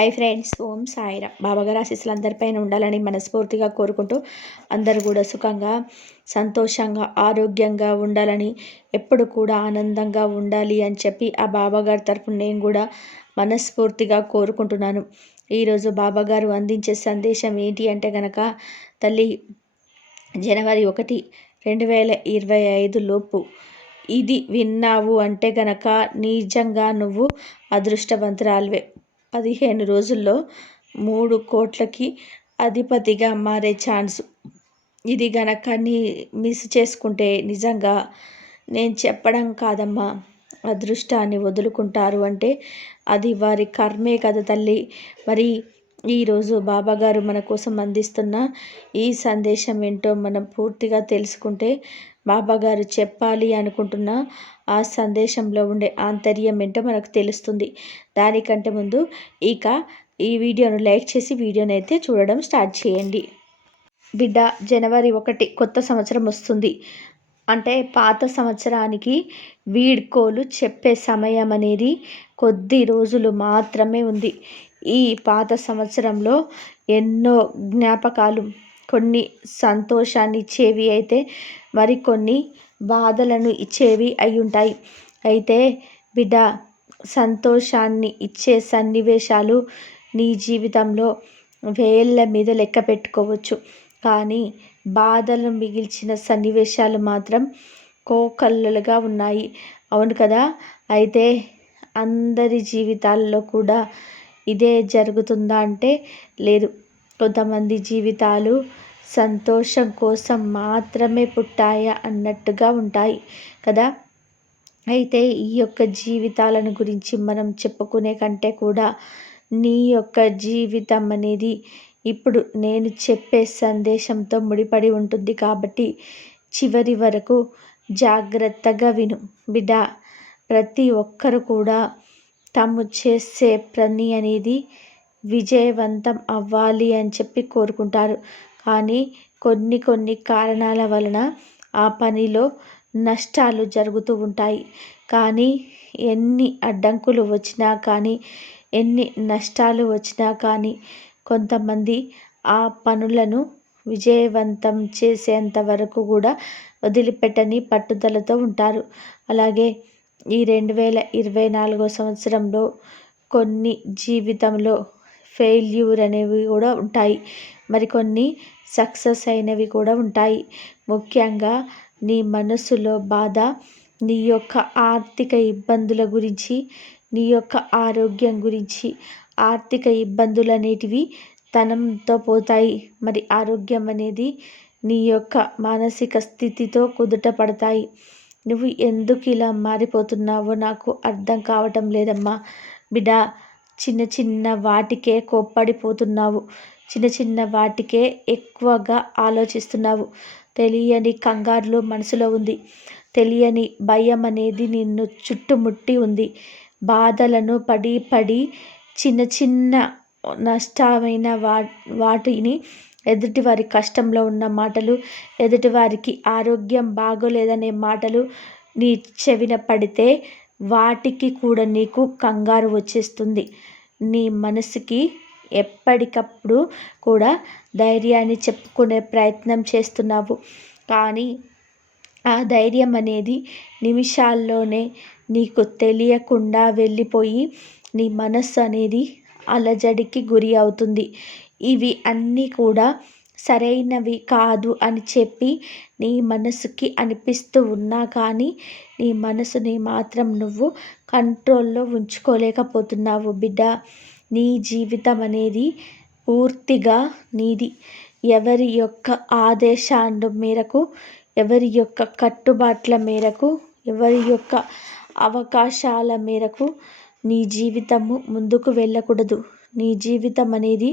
Hi friends ఓం సాయిరా బాబాగారు ఆశీస్సులు అందరిపైన ఉండాలని మనస్ఫూర్తిగా కోరుకుంటూ అందరూ కూడా సుఖంగా సంతోషంగా ఆరోగ్యంగా ఉండాలని ఎప్పుడు కూడా ఆనందంగా ఉండాలి అని చెప్పి ఆ బాబాగారి తరఫున నేను కూడా మనస్ఫూర్తిగా కోరుకుంటున్నాను. ఈరోజు బాబాగారు అందించే సందేశం ఏంటి అంటే గనక తల్లి జనవరి ఒకటి రెండు వేల ఇరవై ఐదు లోపు ఇది విన్నావు అంటే గనక నిజంగా నువ్వు అదృష్టవంతురాలివే. పదిహేను రోజుల్లో మూడు కోట్లకి అధిపతిగా మారే ఛాన్స్ ఇది గనక నీ మిస్ చేసుకుంటే నిజంగా నేను చెప్పడం కాదమ్మా. అదృష్టాన్ని వదులుకుంటారు అంటే అది వారి కర్మే కదా తల్లి. మరి ఈరోజు బాబాగారు మన కోసం అందిస్తున్న ఈ సందేశం ఏంటో మనం పూర్తిగా తెలుసుకుంటే బాబాగారు చెప్పాలి అనుకుంటున్న ఆ సందేశంలో ఉండే ఆంతర్యం ఏంటో మనకు తెలుస్తుంది. దానికంటే ముందు ఇక ఈ వీడియోను లైక్ చేసి వీడియోని అయితే చూడడం స్టార్ట్ చేయండి. బిడ్డ జనవరి ఒకటి కొత్త సంవత్సరం వస్తుంది. అంటే పాత సంవత్సరానికి వీడ్కోలు చెప్పే సమయం అనేది కొద్ది రోజులు మాత్రమే ఉంది. ఈ పాత సంవత్సరంలో ఎన్నో జ్ఞాపకాలు కొన్ని సంతోషాన్ని ఇచ్చేవి అయితే మరికొన్ని బాధలను ఇచ్చేవి అయి ఉంటాయి అయితే బిడ్డ సంతోషాన్ని ఇచ్చే సన్నివేశాలు నీ జీవితంలో వేళ్ళ మీద లెక్క పెట్టుకోవచ్చు. కానీ బాధలు మిగిల్చిన సన్నివేశాలు మాత్రం కోకల్లలుగా ఉన్నాయి. అవును కదా? అయితే అందరి జీవితాల్లో కూడా ఇదే జరుగుతుందా అంటే లేదు. కొంతమంది జీవితాలు సంతోషం కోసం మాత్రమే పుట్టాయా అన్నట్టుగా ఉంటాయి కదా? అయితే ఈ యొక్క జీవితాలను గురించి మనం చెప్పుకునే కంటే కూడా నీ యొక్క జీవితం అనేది ఇప్పుడు నేను చెప్పే సందేశంతో ముడిపడి ఉంటుంది కాబట్టి చివరి వరకు జాగ్రత్తగా విను. బిడ్డ ప్రతి ఒక్కరు కూడా తాము చేసే పని అనేది విజయవంతం అవ్వాలి అని చెప్పి కోరుకుంటారు. కానీ కొన్ని కొన్ని కారణాల వలన ఆ పనిలో నష్టాలు జరుగుతూ ఉంటాయి. కానీ ఎన్ని అడ్డంకులు వచ్చినా కానీ ఎన్ని నష్టాలు వచ్చినా కానీ కొంతమంది ఆ పనులను విజయవంతం చేసేంత వరకు కూడా వదిలిపెట్టని పట్టుదలతో ఉంటారు. అలాగే ఈ రెండు వేల ఇరవై నాలుగో సంవత్సరంలో కొన్ని జీవితంలో ఫెయిల్యూర్ అనేవి కూడా ఉంటాయి. మరికొన్ని సక్సెస్ అయినవి కూడా ఉంటాయి. ముఖ్యంగా నీ మనసులో బాధ నీ యొక్క ఆర్థిక ఇబ్బందుల గురించి నీ యొక్క ఆరోగ్యం గురించి. ఆర్థిక ఇబ్బందులు అనేటివి తనంతో పోతాయి. మరి ఆరోగ్యం అనేది నీ యొక్క మానసిక స్థితితో కుదుట పడతాయి. నువ్వు ఎందుకు ఇలా మారిపోతున్నావో నాకు అర్థం కావటం లేదమ్మా. బిడ్డ చిన్న చిన్న వాటికే కోప్పడిపోతున్నావు. చిన్న చిన్న వాటికే ఎక్కువగా ఆలోచిస్తున్నావు. తెలియని కంగారులో మనసులో ఉంది. తెలియని భయం అనేది నిన్ను చుట్టుముట్టి ఉంది. బాధలను పడి పడి చిన్న చిన్న నష్టమైన వా వాటిని ఎదుటివారి కష్టంలో ఉన్న మాటలు ఎదుటివారికి ఆరోగ్యం బాగోలేదనే మాటలు నీ చెవిన పడితే వాటికి కూడా నీకు కంగారు వచ్చేస్తుంది. నీ మనసుకి ఎప్పటికప్పుడు కూడా ధైర్యాన్ని చెప్పుకునే ప్రయత్నం చేస్తున్నావు. కానీ ఆ ధైర్యం అనేది నిమిషాల్లోనే నీకు తెలియకుండా వెళ్ళిపోయి నీ మనస్సు అనేది అలజడికి గురి అవుతుంది. ఇవి అన్నీ కూడా సరైనవి కాదు అని చెప్పి నీ మనసుకి అనిపిస్తూ ఉన్నా కానీ నీ మనసుని మాత్రం నువ్వు కంట్రోల్లో ఉంచుకోలేకపోతున్నావు బిడ్డ. నీ జీవితం అనేది పూర్తిగా నీది. ఎవరి యొక్క ఆదేశాల మేరకు ఎవరి యొక్క కట్టుబాట్ల మేరకు ఎవరి యొక్క అవకాశాల మేరకు నీ జీవితము ముందుకు వెళ్ళకూడదు. నీ జీవితం అనేది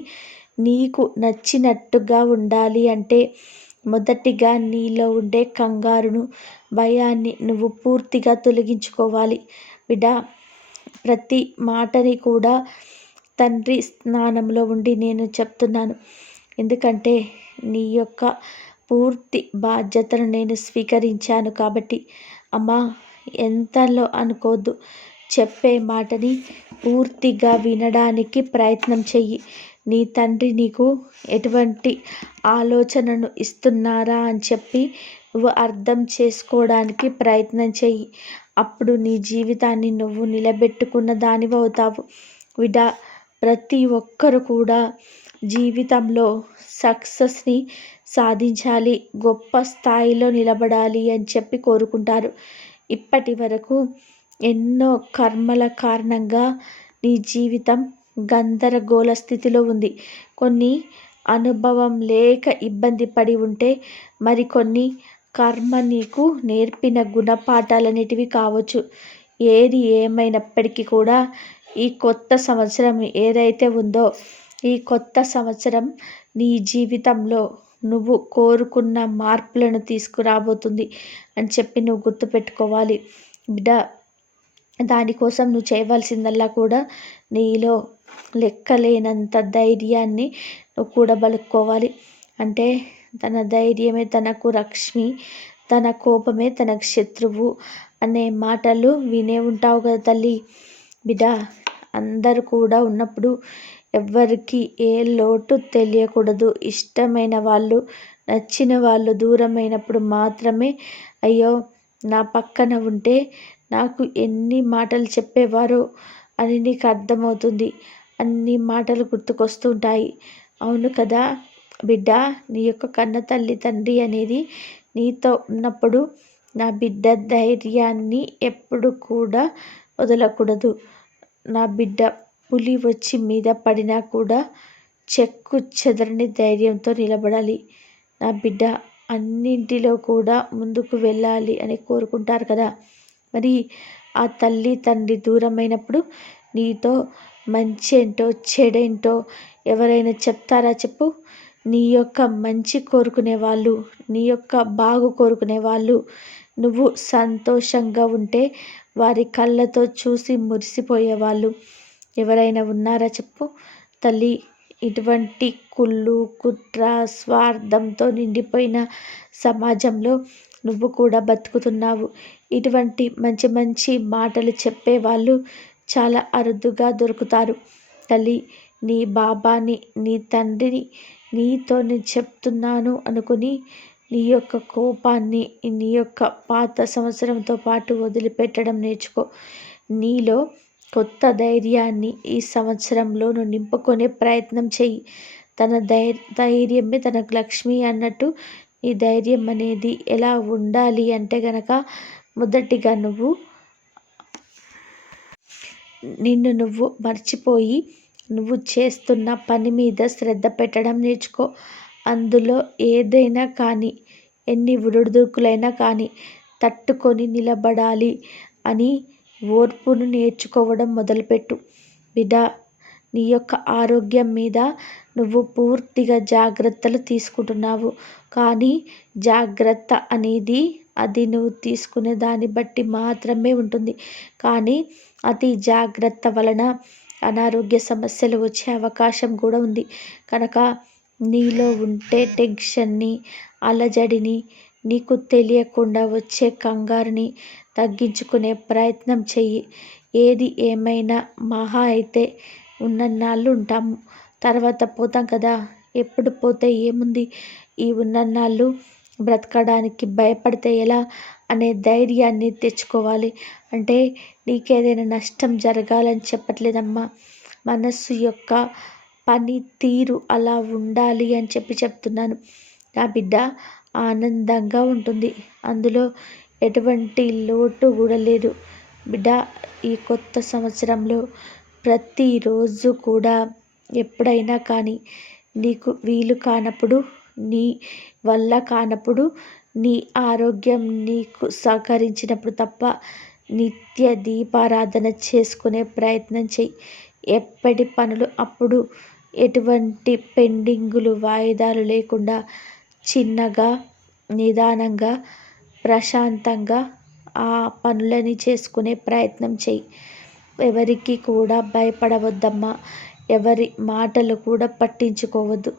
నీకు నచ్చినట్టుగా ఉండాలి అంటే మొదటిగా నీలో ఉండే కంగారును భయాన్ని నువ్వు పూర్తిగా తొలగించుకోవాలి. విడా ప్రతి మాటని కూడా తండ్రి స్నానంలో ఉండి నేను చెప్తున్నాను. ఎందుకంటే నీ యొక్క పూర్తి బాధ్యతను నేను స్వీకరించాను కాబట్టి. అమ్మా ఎంతలో అనుకోద్దు. చెప్పే మాటని పూర్తిగా వినడానికి ప్రయత్నం చెయ్యి. నీ తండ్రి నీకు ఎటువంటి ఆలోచనను ఇస్తున్నారా అని చెప్పి నువ్వు అర్థం చేసుకోవడానికి ప్రయత్నం చెయ్యి. అప్పుడు నీ జీవితాన్ని నువ్వు నిలబెట్టుకున్న దానివి అవుతావు. ప్రతి ఒక్కరు కూడా జీవితంలో సక్సెస్ని సాధించాలి గొప్ప స్థాయిలో నిలబడాలి అని చెప్పి కోరుకుంటారు. ఇప్పటి వరకు ఎన్నో కర్మల కారణంగా నీ జీవితం గందరగోళ స్థితిలో ఉంది. కొన్ని అనుభవం లేక ఇబ్బంది పడి ఉంటే మరికొన్ని కర్మ నీకు నేర్పిన గుణపాఠాలనేటివి కావచ్చు. ఏది ఏమైనప్పటికీ కూడా ఈ కొత్త సంవత్సరం ఏదైతే ఉందో ఈ కొత్త సంవత్సరం నీ జీవితంలో నువ్వు కోరుకున్న మార్పులను తీసుకురాబోతుంది అని చెప్పి నువ్వు గుర్తుపెట్టుకోవాలి. బిడ్డ దానికోసం నువ్వు చేయవలసిందల్లా కూడా నీలో లెక్కలేనంత ధైర్యాన్ని కూడబలుక్కోవాలి. అంటే తన ధైర్యమే తనకు లక్ష్మి తన కోపమే తనకు శత్రువు అనే మాటలు వినే ఉంటావు కదా తల్లి. బిడ్డ అందరు కూడా ఉన్నప్పుడు ఎవ్వరికి ఏ లోటు తెలియకూడదు. ఇష్టమైన వాళ్ళు నచ్చిన వాళ్ళు దూరమైనప్పుడు మాత్రమే అయ్యో నా పక్కన ఉంటే నాకు ఎన్ని మాటలు చెప్పేవారో అని నీకు అర్థమవుతుంది. అన్ని మాటలు గుర్తుకొస్తుంటాయి. అవును కదా? బిడ్డ నీ యొక్క కన్న తల్లి తండ్రి అనేది నీతో ఉన్నప్పుడు నా బిడ్డ ధైర్యాన్ని ఎప్పుడు కూడా వదలకూడదు. నా బిడ్డ పులి వచ్చి మీద పడినా కూడా చెక్కు చెదరని ధైర్యంతో నిలబడాలి. నా బిడ్డ అన్నింటిలో కూడా ముందుకు వెళ్ళాలి అని కోరుకుంటారు కదా? మరి ఆ తల్లి తండ్రి దూరమైనప్పుడు నీతో మంచి ఏంటో చెడేంటో ఎవరైనా చెప్తారా చెప్పు? నీ యొక్క మంచి కోరుకునే వాళ్ళు నీ యొక్క బాగు కోరుకునే వాళ్ళు నువ్వు సంతోషంగా ఉంటే వారి కళ్ళతో చూసి మురిసిపోయేవాళ్ళు ఎవరైనా ఉన్నారా చెప్పు? తల్లి ఇటువంటి కుళ్ళు కుట్ర స్వార్థంతో నిండిపోయిన సమాజంలో నువ్వు కూడా బతుకుతున్నావు. ఇటువంటి మంచి మంచి మాటలు చెప్పేవాళ్ళు చాలా అరుదుగా దొరుకుతారు. తల్లి నీ బాబాని నీ తండ్రిని నీతో నేను చెప్తున్నాను అనుకుని నీ యొక్క కోపాన్ని నీ యొక్క పాత సంవత్సరంతో పాటు వదిలిపెట్టడం నేర్చుకో. నీలో కొత్త ధైర్యాన్ని ఈ సంవత్సరంలోను నింపుకునే ప్రయత్నం చెయ్యి. తన ధైర్య ధైర్యమే తనకు లక్ష్మి అన్నట్టు నీ ధైర్యం అనేది ఎలా ఉండాలి అంటే గనక మొదటిగా నువ్వు నిన్ను నువ్వు మర్చిపోయి నువ్వు చేస్తున్న పని మీద శ్రద్ధ పెట్టడం నేర్చుకో. అందులో ఏదైనా కానీ ఎన్ని ఉడుదుడుకులైనా కానీ తట్టుకొని నిలబడాలి అని ఓర్పును నేర్చుకోవడం మొదలుపెట్టు. బిడ్డ నీ యొక్క ఆరోగ్యం మీద నువ్వు పూర్తిగా జాగ్రత్తలు తీసుకుంటున్నావు. కానీ జాగ్రత్త అనేది అది నువ్వు తీసుకునే దాన్ని బట్టి మాత్రమే ఉంటుంది. కానీ అతి జాగ్రత్త వలన అనారోగ్య సమస్యలు వచ్చే అవకాశం కూడా ఉంది. కనుక నీలో ఉంటే టెన్షన్ని అలజడిని నీకు తెలియకుండా వచ్చే కంగారుని తగ్గించుకునే ప్రయత్నం చెయ్యి. ఏది ఏమైనా మహా అయితే ఉన్నన్నాళ్ళు ఉంటాము. తర్వాత పోతాం కదా. ఎప్పుడు పోతే ఏముంది? ఈ ఉన్నన్నాళ్ళు బ్రతకడానికి భయపడితే ఎలా అనే ధైర్యాన్ని తెచ్చుకోవాలి. అంటే నీకేదైనా నష్టం జరగాలని చెప్పట్లేదమ్మా. మనస్సు యొక్క పనితీరు అలా ఉండాలి అని చెప్పి చెప్తున్నాను. నా బిడ్డ ఆనందంగా ఉంటుంది. అందులో ఎటువంటి లోటు కూడా లేదు. బిడ్డ ఈ కొత్త సంవత్సరంలో ప్రతిరోజు కూడా ఎప్పుడైనా కానీ నీకు వీలు కానప్పుడు నీ వల్ల కానప్పుడు నీ ఆరోగ్యం నీకు సహకరించినప్పుడు తప్ప నిత్య దీపారాధన చేసుకునే ప్రయత్నం చెయ్యి. ఎప్పటి పనులు అప్పుడు ఎటువంటి పెండింగులు వాయిదాలు లేకుండా చిన్నగా నిదానంగా ప్రశాంతంగా ఆ పనులని చేసుకునే ప్రయత్నం చెయ్యి. ఎవరికి కూడా భయపడవద్దమ్మా. ఎవరి మాటలు కూడా పట్టించుకోవద్దు.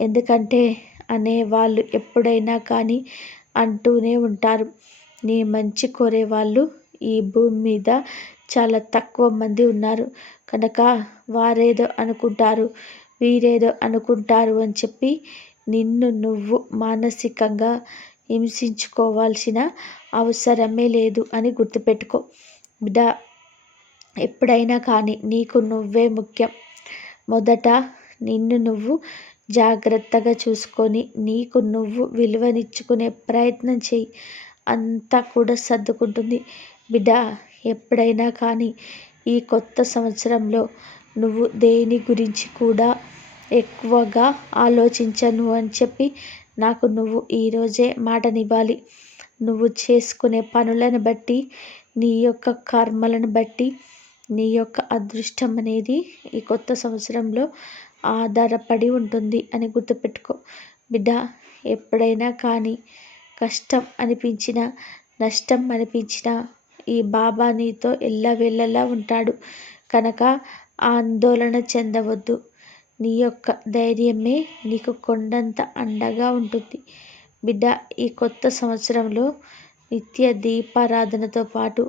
ఎందుకంటే అనే వాళ్ళు ఎప్పుడైనా కానీ అంటూనే ఉంటారు. నీ మంచి కోరేవాళ్ళు ఈ భూమి మీద చాలా తక్కువ మంది ఉన్నారు. కనుక వారేదో అనుకుంటారు వీరేదో అనుకుంటారు అని చెప్పి నిన్ను నువ్వు మానసికంగా హింసించుకోవాల్సిన అవసరమే లేదు అని గుర్తుపెట్టుకో. బిడ్డ ఎప్పుడైనా కానీ నీకు నువ్వే ముఖ్యం. మొదట నిన్ను నువ్వు జాగ్రత్తగా చూసుకొని నీకు నువ్వు విలువనిచ్చుకునే ప్రయత్నం చేయి అంతా కూడా సర్దుకుంటుంది. బిడ్డ ఎప్పుడైనా కానీ ఈ కొత్త సంవత్సరంలో నువ్వు దేని గురించి కూడా ఎక్కువగా ఆలోచించను అని చెప్పి నాకు నువ్వు ఈరోజే మాటనివ్వాలి నువ్వు చేసుకునే పనులను బట్టి నీ యొక్క కర్మలను బట్టి నీ యొక్క అదృష్టం అనేది ఈ కొత్త సంవత్సరంలో ఆధారపడి ఉంటుంది అని గుర్తుపెట్టుకో. బిడ్డ ఎప్పుడైనా కానీ కష్టం అనిపించిన నష్టం అనిపించిన ఈ బాబా నీతో ఎల్లవెల్లలా ఉంటాడు. కనుక ఆందోళన చెందవద్దు. నీ యొక్క ధైర్యమే నీకు కొండంత అండగా ఉంటుంది. బిడ్డ ఈ కొత్త సంవత్సరంలో నిత్య దీపారాధనతో పాటు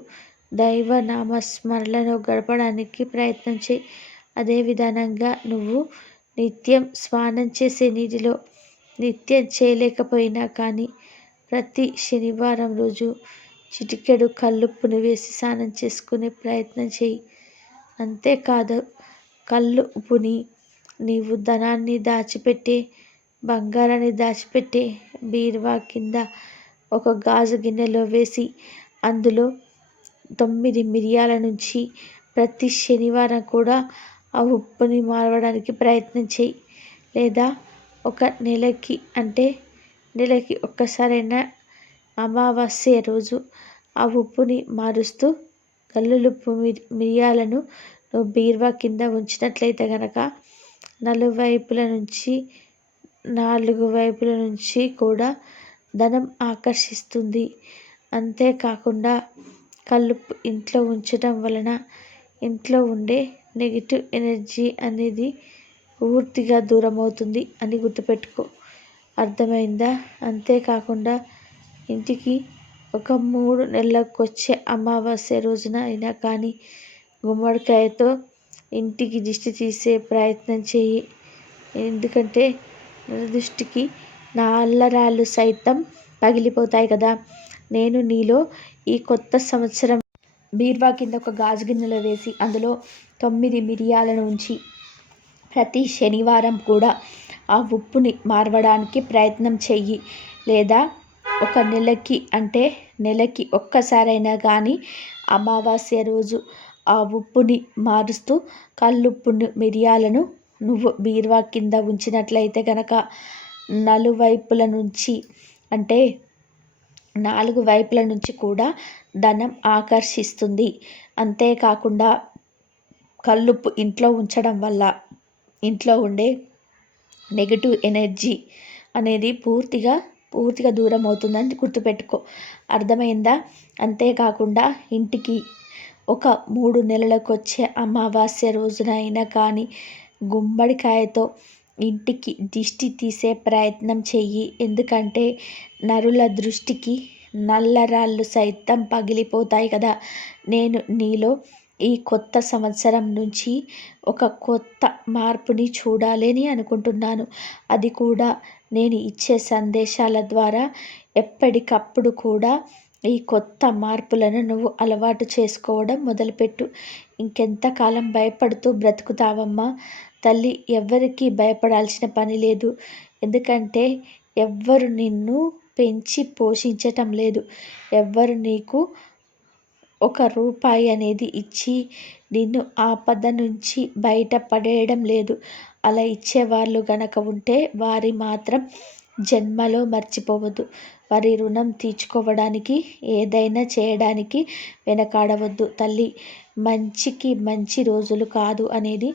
దైవ నామస్మరణను గడపడానికి ప్రయత్నం చేయి. అదే విధానంగా నువ్వు నిత్యం స్నానం చేసే నీటిలో నిత్యం చేయలేకపోయినా కానీ ప్రతి శనివారం రోజు చిటికెడు కల్లుప్పును వేసి స్నానం చేసుకునే ప్రయత్నం చేయి. అంతేకాదు కళ్ళు ఉప్పుని నీవు ధనాన్ని దాచిపెట్టే బంగారాన్ని దాచిపెట్టే బీరువా కింద ఒక గాజు గిన్నెలో వేసి అందులో తొమ్మిది మిరియాల నుంచి ప్రతి శనివారం కూడా ఆ ఉప్పుని మారవడానికి ప్రయత్నం చేయి. లేదా ఒక నెలకి అంటే నెలకి ఒక్కసారైనా అమావాస్య రోజు ఆ ఉప్పుని మారుస్తూ కల్లులుప్పు మిరియాలను నువ్వు బీరువా కింద ఉంచినట్లయితే కనుక నలువైపుల నుంచి నాలుగు వైపుల నుంచి కూడా ధనం ఆకర్షిస్తుంది. అంతేకాకుండా కల్లుప్పు ఇంట్లో ఉంచడం వలన ఇంట్లో ఉండే నెగిటివ్ ఎనర్జీ అనేది పూర్తిగా దూరం అవుతుంది అని గుర్తుపెట్టుకో. అర్థమైందా? అంతేకాకుండా ఇంటికి ఒక మూడు నెలలకు వచ్చే అమావాస్య రోజున అయినా కానీ గుమ్మడికాయతో ఇంటికి దిష్టి తీసే ప్రయత్నం చేయి ఎందుకంటే దృష్టికి నల్లరాళ్ళు సైతం పగిలిపోతాయి కదా. నేను నీలో ఈ కొత్త సంవత్సరం బీర్వా కింద ఒక గాజు గిన్నెలో వేసి అందులో తొమ్మిది మిరియాలను ఉంచి ప్రతి శనివారం కూడా ఆ ఉప్పుని మార్వడానికి ప్రయత్నం చెయ్యి. లేదా ఒక నెలకి అంటే నెలకి ఒక్కసారైనా కానీ అమావాస్య రోజు ఆ ఉప్పుని మారుస్తూ కల్లుప్పును మిరియాలను నువ్వు బీరువా కింద ఉంచినట్లయితే కనుక నలువైపుల నుంచి అంటే నాలుగు వైపుల నుంచి కూడా ధనం ఆకర్షిస్తుంది. అంతేకాకుండా కల్లుప్పు ఇంట్లో ఉంచడం వల్ల ఇంట్లో ఉండే నెగిటివ్ ఎనర్జీ అనేది పూర్తిగా పూర్తిగా దూరం అవుతుందని గుర్తుపెట్టుకో. అర్థమైందా? అంతేకాకుండా ఇంటికి ఒక మూడు నెలలకు వచ్చే అమావాస్య రోజున అయినా కానీ గుమ్మడికాయతో ఇంటికి దిష్టి తీసే ప్రయత్నం చెయ్యి. ఎందుకంటే నరుల దృష్టికి నల్లరాళ్ళు సైతం పగిలిపోతాయి కదా. నేను నీలో ఈ కొత్త సంవత్సరం నుంచి ఒక కొత్త మార్పుని చూడాలని అని అనుకుంటున్నాను. అది కూడా నేను ఇచ్చే సందేశాల ద్వారా ఎప్పటికప్పుడు కూడా ఈ కొత్త మార్పులను నువ్వు అలవాటు చేసుకోవడం మొదలుపెట్టు. ఇంకెంతకాలం భయపడుతూ బ్రతుకుతావమ్మా? తల్లి ఎవ్వరికీ భయపడాల్సిన పని లేదు. ఎందుకంటే ఎవ్వరు నిన్ను పెంచి పోషించటం లేదు. ఎవ్వరు నీకు ఒక రూపాయి అనేది ఇచ్చి నిన్ను ఆపద నుంచి బయట పడేయడం లేదు. అలా ఇచ్చేవాళ్ళు గనక ఉంటే వారి మాత్రం జన్మలో మర్చిపోవద్దు. వారి రుణం తీర్చుకోవడానికి ఏదైనా చేయడానికి వెనకాడవద్దు. తల్లి మంచికి మంచి రోజులు కాదు అనేది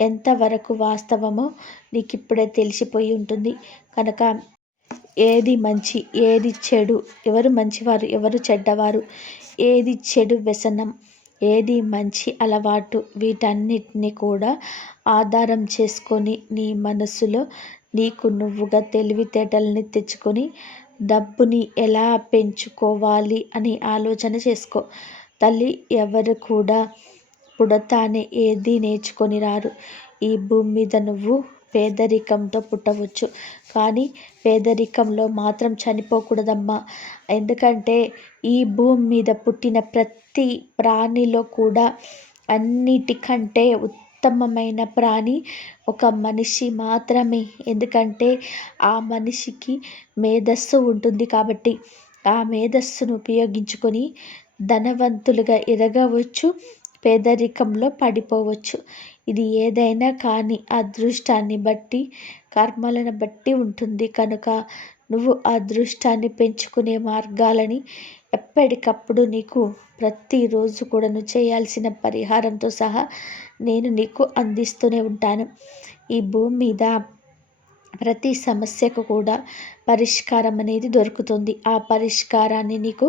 ఎంతవరకు వాస్తవమో నీకు ఇప్పుడే తెలిసిపోయి ఉంటుంది. కనుక ఏది మంచి ఏది చెడు ఎవరు మంచివారు ఎవరు చెడ్డవారు ఏది చెడు వ్యసనం ఏది మంచి అలవాటు వీటన్నిటిని కూడా ఆధారం చేసుకొని నీ మనసులో నీకు నువ్వుగా తెలివితేటల్ని తెచ్చుకొని డబ్బుని ఎలా పెంచుకోవాలి అని ఆలోచన చేసుకో. తల్లి ఎవరు కూడా పుడతానే ఏది నేర్చుకొని రారు. ఈ భూమి మీద నువ్వు పేదరికంతో పుట్టవచ్చు. కానీ పేదరికంలో మాత్రం చనిపోకూడదమ్మా. ఎందుకంటే ఈ భూమి మీద పుట్టిన ప్రతి ప్రాణిలో కూడా అన్నిటికంటే ఉత్తమమైన ప్రాణి ఒక మనిషి మాత్రమే. ఎందుకంటే ఆ మనిషికి మేధస్సు ఉంటుంది కాబట్టి ఆ మేధస్సును ఉపయోగించుకొని ధనవంతులుగా ఎదగవచ్చు పేదరికంలో పడిపోవచ్చు. ఇది ఏదైనా కానీ అదృష్టాన్ని బట్టి కర్మలను బట్టి ఉంటుంది. కనుక నువ్వు అదృష్టాన్ని పెంచుకునే మార్గాలని ఎప్పటికప్పుడు నీకు ప్రతిరోజు కూడా నువ్వు చేయాల్సిన పరిహారంతో సహా నేను నీకు అందిస్తూనే ఉంటాను. ఈ భూమి మీద ప్రతి సమస్యకు కూడా పరిష్కారం అనేది దొరుకుతుంది. ఆ పరిష్కారాన్ని నీకు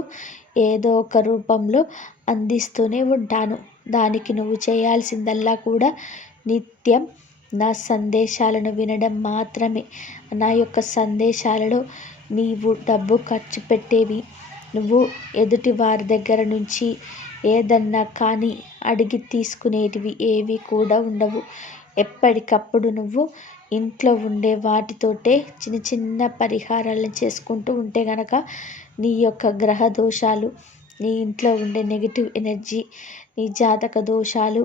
ఏదో ఒక రూపంలో అందిస్తూనే ఉంటాను. దానికి నువ్వు చేయాల్సిందల్లా కూడా నిత్యం నా సందేశాలను వినడం మాత్రమే. నా యొక్క సందేశాలలో నీవు డబ్బు ఖర్చు పెట్టేవి. నువ్వు ఎదుటి వారి దగ్గర నుంచి ఏదన్నా కానీ అడిగి తీసుకునేటివి ఏవి కూడా ఉండవు. ఎప్పటికప్పుడు నువ్వు ఇంట్లో ఉండే వాటితోటే చిన్న చిన్న పరిహారాలను చేసుకుంటూ ఉంటే గనక నీ యొక్క గ్రహ దోషాలు నీ ఇంట్లో ఉండే నెగిటివ్ ఎనర్జీ నీ జాతక దోషాలు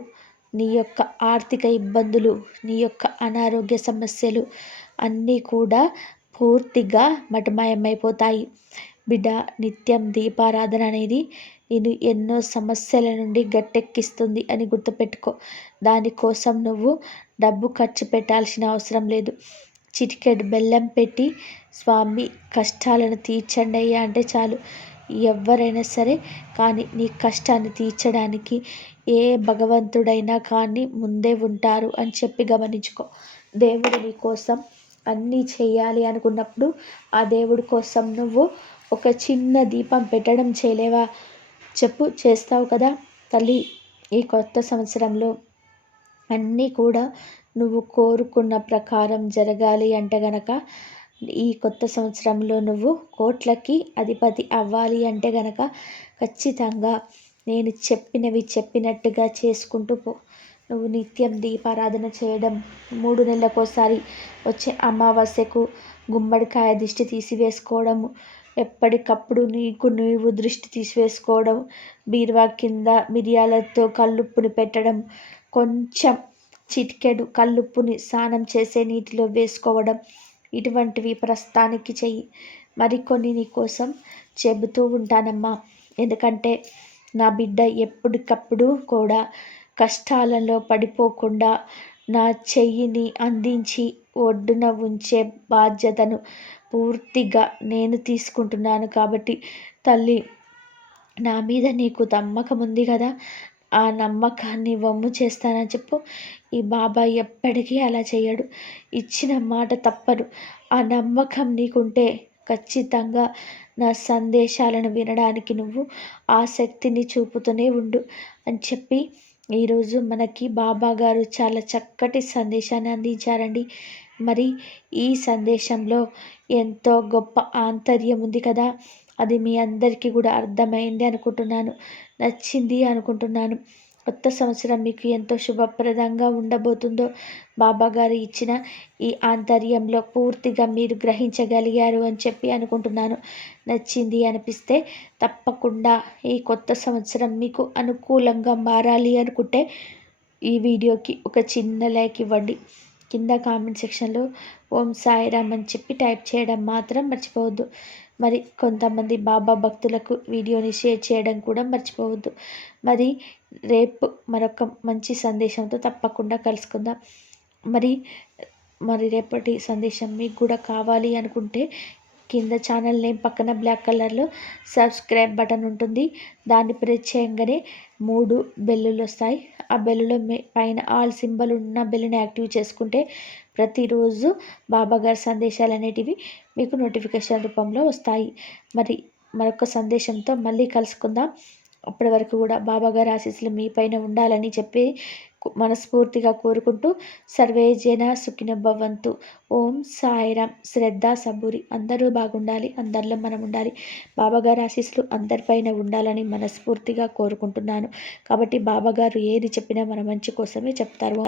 నీ యొక్క ఆర్థిక ఇబ్బందులు నీ యొక్క అనారోగ్య సమస్యలు అన్నీ కూడా పూర్తిగా మటమాయమైపోతాయి. బిడ్డ నిత్యం దీపారాధన అనేది నేను ఎన్నో సమస్యల నుండి గట్టెక్కిస్తుంది అని గుర్తుపెట్టుకో. దానికోసం నువ్వు డబ్బు ఖర్చు పెట్టాల్సిన అవసరం లేదు. చిటికెడు బెల్లం పెట్టి స్వామి కష్టాలను తీర్చండి అయ్యా అంటే చాలు. ఎవరైనా సరే కానీ నీ కష్టాన్ని తీర్చడానికి ఏ భగవంతుడైనా కానీ ముందే ఉంటారు అని చెప్పి గమనించుకో. దేవుడు నీ కోసం అన్నీ చేయాలి అనుకున్నప్పుడు ఆ దేవుడి కోసం నువ్వు ఒక చిన్న దీపం పెట్టడం చేయలేవా? చెప్పు చేస్తావు కదా తల్లి. ఈ కొత్త సంవత్సరంలో అన్నీ కూడా నువ్వు కోరుకున్న ప్రకారం జరగాలి అంటే గనక ఈ కొత్త సంవత్సరంలో నువ్వు కోట్లకి అధిపతి అవ్వాలి అంటే గనక ఖచ్చితంగా నేను చెప్పినవి చెప్పినట్టుగా చేసుకుంటూ పో. నువ్వు నిత్యం దీపారాధన చేయడం మూడు నెలలకోసారి వచ్చే అమావాస్యకు గుమ్మడికాయ దిష్టి తీసివేసుకోవడము ఎప్పటికప్పుడు నీకు నీవు దృష్టి తీసివేసుకోవడం బీరువా కింద మిరియాలతో కల్లుప్పుని పెట్టడం కొంచెం చిటికెడు కల్లుప్పుని స్నానం చేసే నీటిలో వేసుకోవడం ఇటువంటివి ప్రస్తుతానికి చెయ్యి. మరికొన్ని నీకోసం చెబుతూ ఉంటానమ్మా. ఎందుకంటే నా బిడ్డ ఎప్పటికప్పుడు కూడా కష్టాలలో పడిపోకుండా నా చెయ్యిని అందించి ఒడ్డున ఉంచే బాధ్యతను పూర్తిగా నేను తీసుకుంటున్నాను కాబట్టి తల్లి నా మీద నీకు నమ్మకం ఉంది కదా. ఆ నమ్మకాన్ని వమ్ము చేస్తానని చెప్పు. ఈ బాబాయ్ ఎప్పటికీ అలా చేయడు. ఇచ్చిన మాట తప్పడు ఆ నమ్మకం నీకుంటే ఖచ్చితంగా నా సందేశాలను వినడానికి నువ్వు ఆసక్తిని చూపుతూనే ఉండు అని చెప్పి ఈరోజు మనకి బాబా గారు చాలా చక్కటి సందేశాన్ని అందించారండి. మరి ఈ సందేశంలో ఎంతో గొప్ప ఆంతర్యం ఉంది కదా. అది మీ అందరికీ కూడా అర్థమైంది అనుకుంటున్నాను. నచ్చింది అనుకుంటున్నాను. కొత్త సంవత్సరం మీకు ఎంతో శుభప్రదంగా ఉండబోతుందో బాబా గారు ఇచ్చిన ఈ ఆంతర్యంలో పూర్తిగా మీరు గ్రహించగలిగారు అని చెప్పి అనుకుంటున్నాను. నచ్చింది అనిపిస్తే తప్పకుండా ఈ కొత్త సంవత్సరం మీకు అనుకూలంగా మారాలి అనుకుంటే ఈ వీడియోకి ఒక చిన్న లైక్ ఇవ్వండి. కింద కామెంట్ సెక్షన్లో ఓం సాయిరామ్ అని చెప్పి టైప్ చేయడం మాత్రం మర్చిపోవద్దు. మరి కొంతమంది బాబా భక్తులకు వీడియోని షేర్ చేయడం కూడా మర్చిపోవద్దు. మరి రేపు మరొక మంచి సందేశంతో తప్పకుండా కలుసుకుందాం. మరి మరి రేపటి సందేశం మీకు కూడా కావాలి అనుకుంటే కింద ఛానల్ నేమ్ పక్కన బ్లాక్ కలర్లో సబ్స్క్రైబ్ బటన్ ఉంటుంది. దాన్ని ప్రెస్ చేయగానే మూడు బెల్లులు వస్తాయి. ఆ బెల్లులో పైన ఆల్ సింబల్ ఉన్న బెల్లుని యాక్టివ్ చేసుకుంటే ప్రతిరోజు బాబాగారి సందేశాలు అనేటివి మీకు నోటిఫికేషన్ రూపంలో వస్తాయి. మరి మరొక సందేశంతో మళ్ళీ కలుసుకుందాం. అప్పటి వరకు కూడా బాబాగారి ఆశీస్సులు మీ పైన ఉండాలని చెప్పి మనస్ఫూర్తిగా కోరుకుంటూ సర్వే జన సుఖిన భవంతు ఓం సాయిరామ్ శ్రద్ధ సబూరి. అందరూ బాగుండాలి. అందరిలో మనం ఉండాలి. బాబాగారి ఆశీస్సులు అందరిపైన ఉండాలని మనస్ఫూర్తిగా కోరుకుంటున్నాను. కాబట్టి బాబాగారు ఏది చెప్పినా మన మంచి కోసమే చెప్తారు.